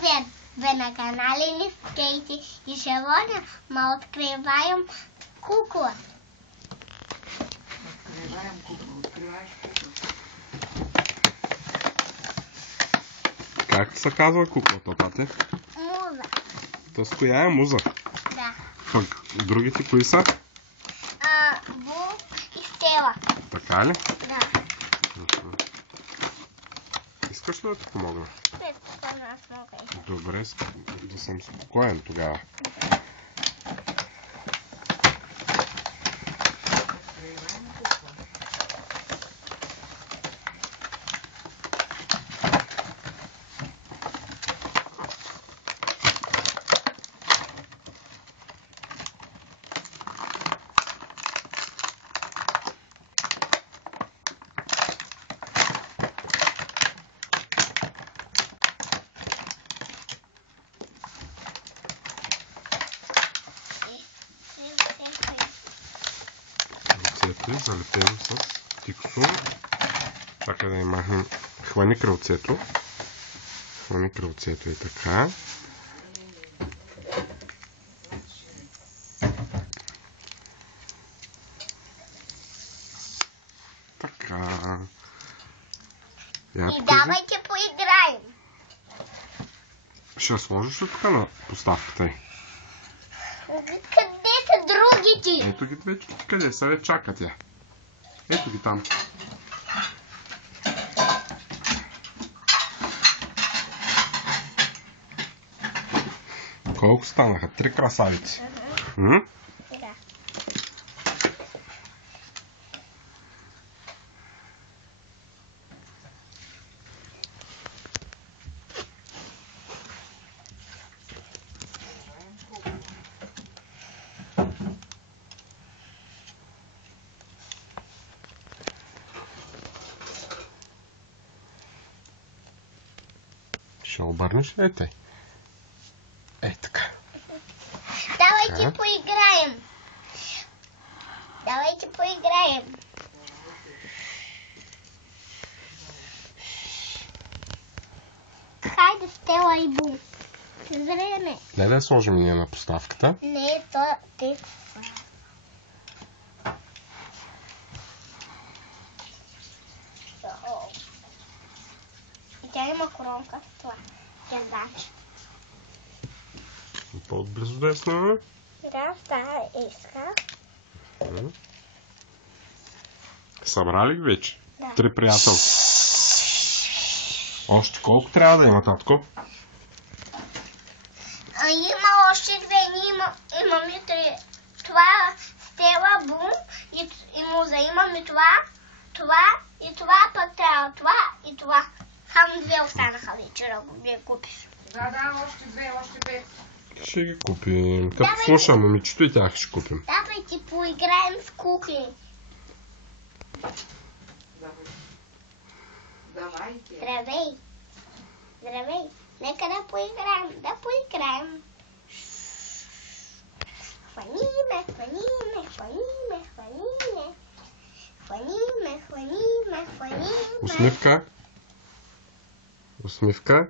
Привет! Вы на канале Лиз Кейти, и сегодня мы открываем куклу. Открываем куклу. Открываешь куклу. Как се казва куклата, тате? Муза. То с коя е муза? Да. Пък другите кои са? Бул и Стела. Така ли? Да. Искаш ли да ти помогна? Аз мога. Добре, да съм спокоен тогава. Открываем куклу. Ръцето е залепено с тиксо. Чакай да я махнем. Хвани крилцето. Хвани крилцето и така. Така. И давайте поиграем. Ще сложиш ли тук на поставката й? Къде са другите? Ето ги двечките, къде са, бе, чакат я. Ето ги там. Колко станаха? 3 красавици. Да. Ще обърнеш ли тъй? Така. Давайте поиграем. Давайте поиграем. Хайде, Стела и Бум. Време. Не да сложим ние на поставката. Не, то ти. И тя има коронка. Това. Тя значи. По-отблизо да я снимаме. Да, това иска. Събрали ги вече? Да. 3 приятелки. Още колко трябва да има, татко? Има още две. Имаме три. Това Стела, Бум и Муза. Имаме това и това, пък трябва това и това. Само две останаха вече, да го купиш. Да, още две, още 5. Ще ги купим. Като Давай. слуша момичето и тях ще купим. Давайте поиграем с кукли. Давайте. Здравей. Здравей. Нека да поиграем. Да поиграем. Хваниме, хваниме, хваниме, хваниме. Хваниме, хваниме, хваниме. Усмивка. Усмивка.